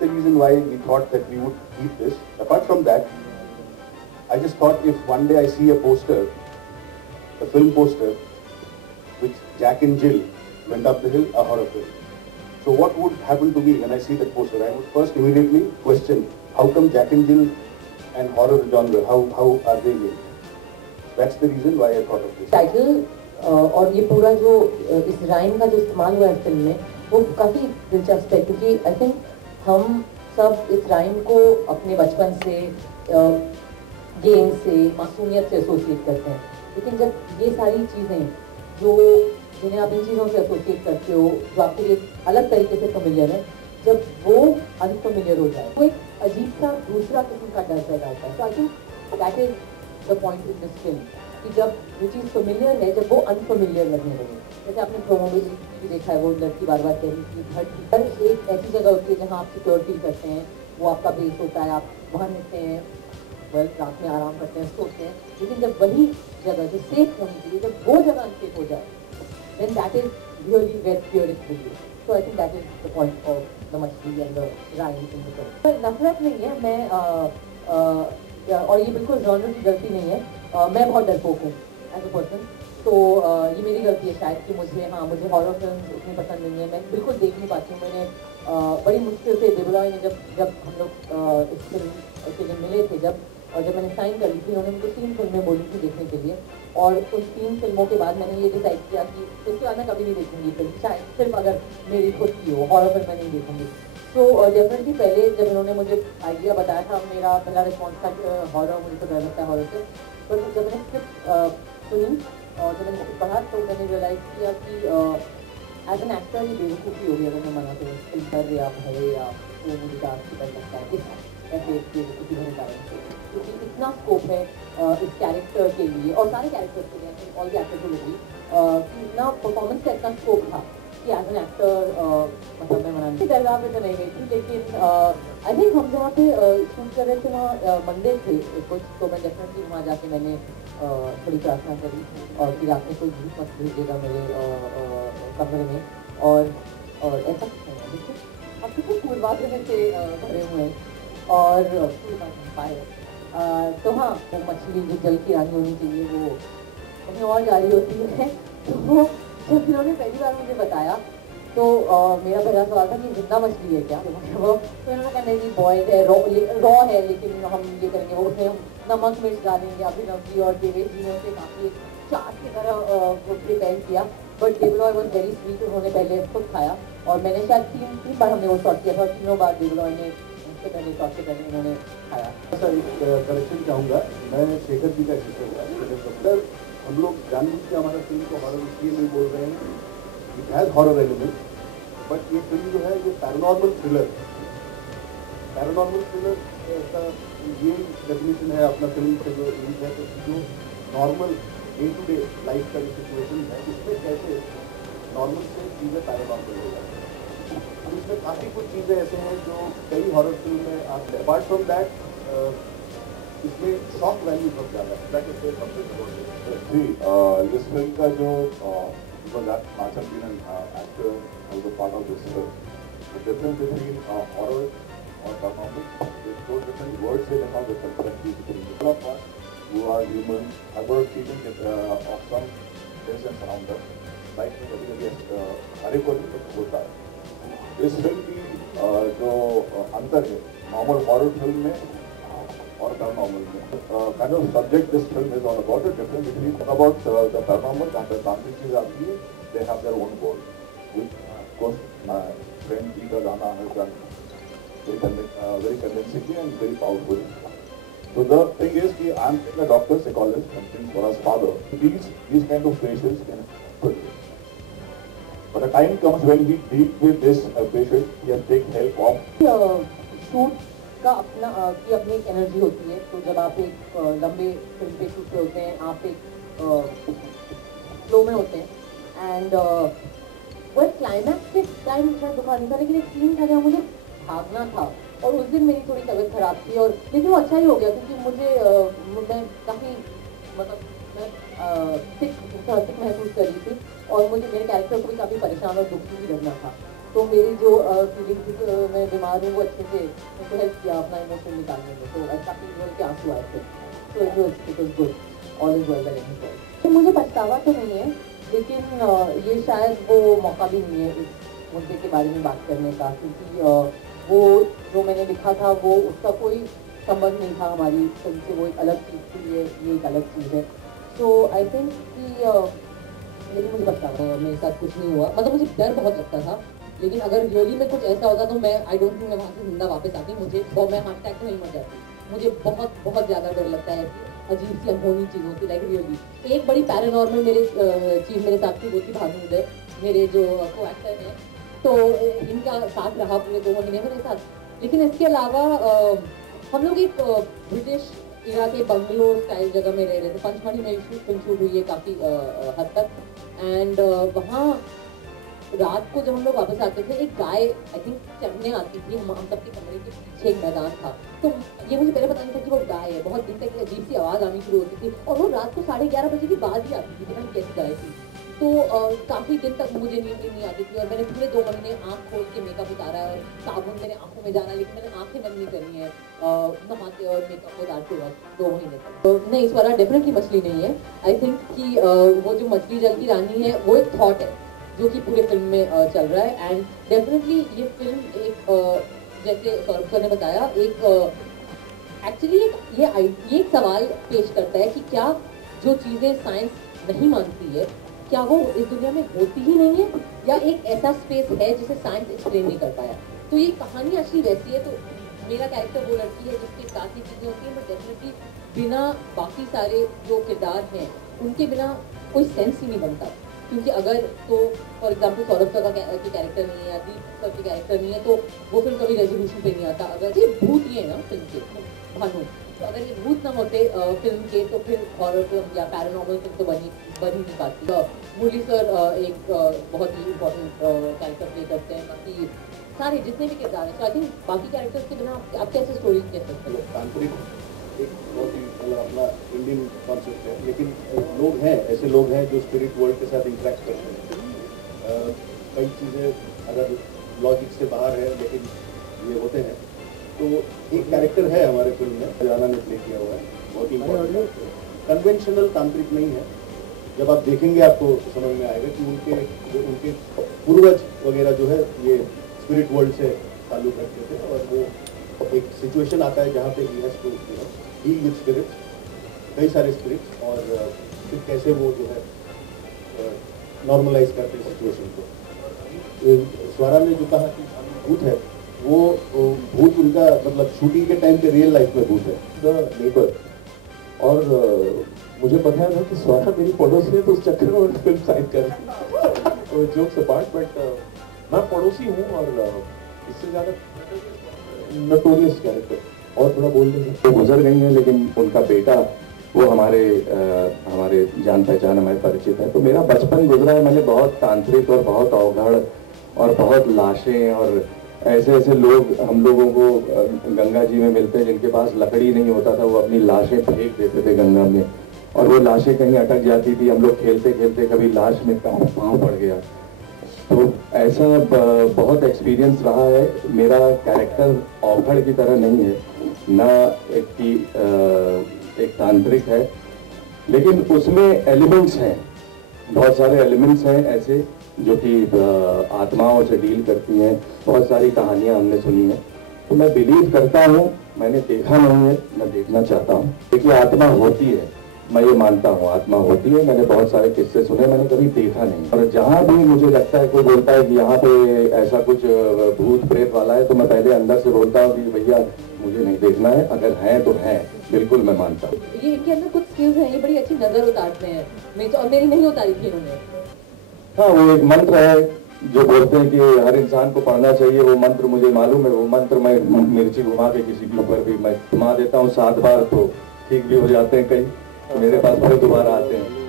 the reason why we thought that we would keep this. Apart from that, I just thought if one day I see a poster, a film poster, which Jack and Jill went up the hill, a horror film. So what would happen to me when I see that poster? I would first immediately question, how come Jack and Jill and horror genre, how are they linked? That's the reason why I thought of this. Title और ये पूरा जो इस rhyme का जो इस्तेमाल हुआ है फिल्म में वो काफ़ी दिलचस्प है क्योंकि आई थिंक हम सब इस राइम को अपने बचपन से गेम से मासूमियत से एसोसिएट करते हैं, लेकिन जब ये सारी चीज़ें जो जिन्हें आप इन चीज़ों से एसोसिएट करते हो जो आपके लिए अलग तरीके से फेमिलियर है, जब वो अनफेमिलियर हो जाए तो एक अजीब सा दूसरा किस्म का डर पैदा होता है. So I think that is the point in this film कि जब वो चीज़ फेमिलियर है, जब वो अनफेमिलियर लगने लगे. जैसे आपने प्रोमो में भी देखा है, वो लड़की बार बार कह रही थी घर एक ऐसी जगह होती है जहाँ आप सिक्योर फील करते हैं, वो आपका बेस होता है, आप वहाँ रहते हैं, रात में आराम करते हैं, सोते हैं. लेकिन जब वही जगह जो सेफ होनी चाहिए, जब वो जगह अनसेफ हो जाए, then that is really where fear is with you. So I think that is the point of the मछली and the rhyme in the film. नफरत नहीं है, मैं और ये बिल्कुल जॉनर की गलती नहीं है. मैं बहुत डरपोक हूँ एज अ पर्सन, तो ये मेरी गलती है शायद कि मुझे हॉरर फिल्म उतनी पसंद नहीं है. मैं बिल्कुल देख नहीं पाती हूँ. मैंने बड़ी मुश्किल से देवुलाई ने जब हम लोग इस फिल्म के लिए मिले थे, जब मैंने साइन कर ली थी, उन्होंने मुझे 3 फिल्में बोली थी देखने के लिए, और उन 3 फिल्मों के बाद मैंने ये डिसाइड किया कि उसके बाद मैं कभी नहीं देखूंगी फिल्म, शायद सिर्फ अगर मेरी खुद की हो, हॉरर फिल्म मैं नहीं देखूंगी. तो डेफिनेटली पहले जब उन्होंने मुझे आइडिया बताया था, मेरा पहला रिस्पॉन्स था हॉरर, मुझे तो डर लगता है हॉरर से. तो जब मैंने स्क्रिप्ट सुनी और जब मैंने पढ़ा तो मैंने रियलाइज़ किया कि एज एन एक्टर ये बेवकूफ़ी हो गई अगर मैं मना करूँ फिल्म कर या भरे या वो मुझे डांस डर लगता है इस ऐसे बेवकूफ़ी भरे कारण से, क्योंकि इतना स्कोप है इस कैरेक्टर के लिए और सारे कैरेक्टर्स के लिए, ऑल द एक्टर्स को भी कि इतना परफॉर्मेंस का इतना स्कोप था कि एज एन एक्टर मतलब मैं मनाने दरगाह पे तो नहीं गई थी, लेकिन आई थिंक हम जहाँ पे शूट कर रहे थे वहाँ मंदिर थे कुछ, तो मैं डेफिनेटली वहाँ जाके मैंने थोड़ी प्रार्थना करी और कि रात में कोई भूत मत भेजेगा मेरे कमरे में. और ऐसा देखिए अब कितने पूर्वाग्रह से भरे हुए हैं और पाए. तो हाँ, वो मछली जो जल की रानी होनी चाहिए वो कहीं और जा रही होती है. तो जब इन्होंने पहली बार मुझे बताया तो मेरा पहला सवाल था कि जिंदा मछली है क्या, तो इन्होंने कहा नहीं बॉइल्ड है, रॉ है, लेकिन हम ये करेंगे वो उसमें हम नमक मिर्च डालेंगे, अभिनव और देवेश जी ने उसे काफ़ी चाट की तरह प्रिपेयर किया. बट देवलॉय वॉज वेरी स्वीट. उन्होंने पहले खुद खाया और मैंने शायद 3 बार हमने वो शॉट किया था और 3 बार देवलॉय ने उससे पहले शॉट से पहले उन्होंने खाया. सर एक करेक्शन चाहूँगा, मैं शेखर जी का सर हम लोग जानबूझ के हमारा फिल्म को हॉरर इसलिए नहीं बोल रहे हैं, it has horror element, but ये फिल्म जो है ये पैरानॉर्मल थ्रिलर का ये डेफिनेशन है अपना फिल्म से जो यूज है. तो जो normal day to day life का जो सिचुएशन है इसमें कैसे नॉर्मल से चीज़ें पैरानॉर्मल हो जाती हैं. इसमें काफ़ी कुछ चीज़ें ऐसे हैं जो कई हॉरर फिल्म में आते हैं. अपार्ट फ्रॉम दैट इसमें शॉक वैल्यू बहुत ज़्यादा है. जी, इस फिल्म का जो आचम बीनन actor also part of this film, the difference between horror और paranormal is so different words से how the concept is different. Of us who are human have a feeling of some presence around us. Life में कभी हर एक को होता है. इस film की जो अंतर है नॉर्मल हॉरर फिल्म में और पैरानॉर्मल में, kind of subject this film is all about, difference between about the paranormal जहाँ पर तांत्रिक चीज़ आती है, they have their own world which of course my friend Peter Rana has done very convincingly and very powerful. So the thing is कि I'm a doctor, psychologist, and since for his father, these kind of patients can put it. But the time comes when he deals with this patient, he has to take help of. Shoot का अपनी एक energy होती है. तो जब आप एक लंबे फिल्म पे शूट पे होते हैं, आप एक फ्लो में होते हैं एंड वो क्लाइमैक्स के टाइम शायद दुखा नहीं था, लेकिन एक सीन था जहाँ मुझे भागना था और उस दिन मेरी थोड़ी तबीयत खराब थी, और लेकिन वो अच्छा ही हो गया क्योंकि मैं काफ़ी मतलब मैं सिक महसूस कर रही थी और मुझे मेरे कैरेक्टर को भी काफ़ी परेशान और दुखी भी लगना था. तो मेरी जो फीलिंग थी मैं बीमार हूँ वो अच्छे से उनको हेल्प किया अपना इमोशन निकालने में, तो ऐसा फील हुआ कि आंसू आए थे, तो it was good, all is well that is well. तो मुझे पछतावा तो नहीं है, लेकिन ये शायद वो मौका भी नहीं है इस मुद्दे के बारे में बात करने का, क्योंकि वो जो मैंने लिखा था वो उसका कोई संबंध नहीं था हमारी फिल्म से, वो एक अलग चीज़ थी, ये एक अलग चीज़ है। सो आई थिंक कि लेकिन मुझे पता मेरे साथ कुछ नहीं हुआ, मतलब मुझे डर बहुत लगता था, लेकिन अगर रियली में कुछ ऐसा होता तो मैं आई डोंट थिंक मैं वहाँ से जिंदा वापस आती, मुझे मैं हार्ट अटैक में नहीं मर जाती। मुझे बहुत बहुत ज़्यादा डर लगता है अजीब सी अनहोनी चीज़ों की, लाइक रियली। एक बड़ी पैरानॉर्मल मेरे चीज़ मेरे साथ थी, वो थी भानु उदय, मेरे जो को एक्टर हैं, तो इनका साथ रहा पूरे 2 महीने मेरे साथ। लेकिन इसके अलावा हम लोग एक ब्रिटिश इरा के बंगलो स्टाइल जगह में रह रहे थे, पंचमढ़ी में फिल्म शूट हुई है काफ़ी हद तक, एंड वहाँ रात को जब हम लोग वापस आते थे एक गाय आई थिंक चढ़ने आती थी, हम सबके कमरे के पीछे एक मैदान था, तो ये मुझे पहले पता नहीं था कि वो गाय है, बहुत दिन तक अजीब सी आवाज़ आनी शुरू होती थी और वो रात को 11:30 बजे के बाद ही आती थी, पता नहीं कैसी गाय थी। तो काफ़ी दिन तक मुझे नींद नहीं आती थी और मैंने पूरे 2 महीने आँख खोल के मेकअप उतारा है और साबुन मेरे आँखों में जाना, लेकिन मैंने आँखें बंद नहीं करनी है नहाते और मेकअप उतारते वक्त 2 महीने तक। तो नहीं, इस वाला डेफिनेटली मछली नहीं है। आई थिंक कि वो जो मछली जल की रानी है वो एक थॉट है जो कि पूरे फिल्म में चल रहा है, एंड डेफिनेटली ये फिल्म एक जैसे सौरभ सर ने बताया एक एक्चुअली ये एक सवाल पेश करता है कि क्या जो चीज़ें साइंस नहीं मानती है क्या वो इस दुनिया में होती ही नहीं है, या एक ऐसा स्पेस है जिसे साइंस एक्सप्लेन नहीं कर पाया। तो ये कहानी एक्चुअली वैसी है। तो मेरा कैरेक्टर वो लड़की है जिसके साथ ही चीज़ें होती हैं, बट डेफिनेटली बिना बाकी सारे जो किरदार हैं उनके बिना कोई सेंस ही नहीं बनता, क्योंकि अगर तो फॉर एग्जाम्पल सौरभ सर का कैरेक्टर नहीं है या दीप सर के कैरेक्टर नहीं है तो वो फिल्म कभी रेजोल्यूशन पे नहीं आता। अगर ये भूत ही है ना फिल्म के भानु, तो अगर ये भूत ना होते फिल्म के तो फिर हॉरर फिल्म या पैरानॉर्मल फिल्म तो बन ही नहीं पाती। मुरली सर एक बहुत ही इम्पोर्टेंट कैरेक्टर प्ले करते हैं, बाकी सारे जितने भी किरदार हैं, तो आई थिंक बाकी कैरेक्टर्स के बिना आप कैसे स्टोरी कह सकते हो। तांत्रिक एक बहुत ही अपना इंडियन कॉन्सेप्ट है, लेकिन लोग हैं, ऐसे लोग हैं जो स्पिरिट वर्ल्ड के साथ इंटरेक्ट करते हैं। कई चीज़ें अगर लॉजिक से बाहर है लेकिन ये होते हैं। तो एक कैरेक्टर है हमारे फिल्म में, हरियाणा ने प्ले किया हुआ है, बहुत ही कन्वेंशनल तांत्रिक नहीं है। जब आप देखेंगे आपको समझ में आएगा कि उनके पूर्वज वगैरह जो है ये स्पिरिट वर्ल्ड से ताल्लुक रखते थे, और वो एक सिचुएशन आता है जहाँ पे he has to deal with spirits, कई सारे स्पिरिट्स, और फिर कैसे वो जो है नॉर्मलाइज करते हैं सिचुएशन को। स्वरा ने जो कहा कि भूत है, वो भूत उनका मतलब शूटिंग के टाइम पे रियल लाइफ में भूत है द नेबर। और मुझे पता था कि स्वरा मेरी पड़ोसी है, तो उस चक्कर में फिल्म साइन कर जोक्स अपार्ट, बट मैं पड़ोसी हूँ और इससे ज़्यादा नोटोरियस कैरेक्टर और थोड़ा बोल देंगे। वो गुजर गई हैं, लेकिन उनका बेटा वो हमारे जान पहचान हमारे परिचित है। तो मेरा बचपन गुजरा है, मैंने बहुत तांत्रिक और बहुत अवघड़ और बहुत लाशें और ऐसे लोग हम लोगों को गंगा जी में मिलते हैं जिनके पास लकड़ी नहीं होता था, वो अपनी लाशें फेंक देते थे गंगा में, और वो लाशें कहीं अटक जाती थी। हम लोग खेलते खेलते कभी लाश में पाँव पड़ गया, तो ऐसा बहुत एक्सपीरियंस रहा है। मेरा कैरेक्टर अवघड़ की तरह नहीं है, ना एक तांत्रिक है, लेकिन उसमें एलिमेंट्स हैं, बहुत सारे एलिमेंट्स हैं ऐसे जो कि आत्माओं से डील करती हैं। बहुत सारी कहानियां हमने सुनी हैं, तो मैं बिलीव करता हूँ, मैंने देखा नहीं है, मैं देखना चाहता हूँ। देखिए आत्मा होती है, मैं ये मानता हूँ आत्मा होती है, मैंने बहुत सारे किस्से सुने, मैंने कभी देखा नहीं। और जहाँ भी मुझे लगता है कोई बोलता है कि यहाँ पे ऐसा कुछ भूत प्रेत वाला है, तो मैं पहले अंदर से बोलता हूँ कि भैया मुझे नहीं देखना है, अगर है तो है, बिल्कुल मैं मानता हूँ। ये इनके अंदर कुछ स्किल्स हैं, ये बड़ी अच्छी नजर उतारते हैं, मेरी नहीं उतारी थी इन्होंने। हाँ, वो एक मंत्र है जो बोलते हैं कि हर इंसान को पढ़ना चाहिए, वो मंत्र मुझे मालूम है। वो मंत्र मैं मिर्ची घुमा के किसी के ऊपर भी मैं घुमा देता हूँ 7 बार, तो ठीक भी हो जाते हैं, कई मेरे पास फिर दोबारा आते हैं।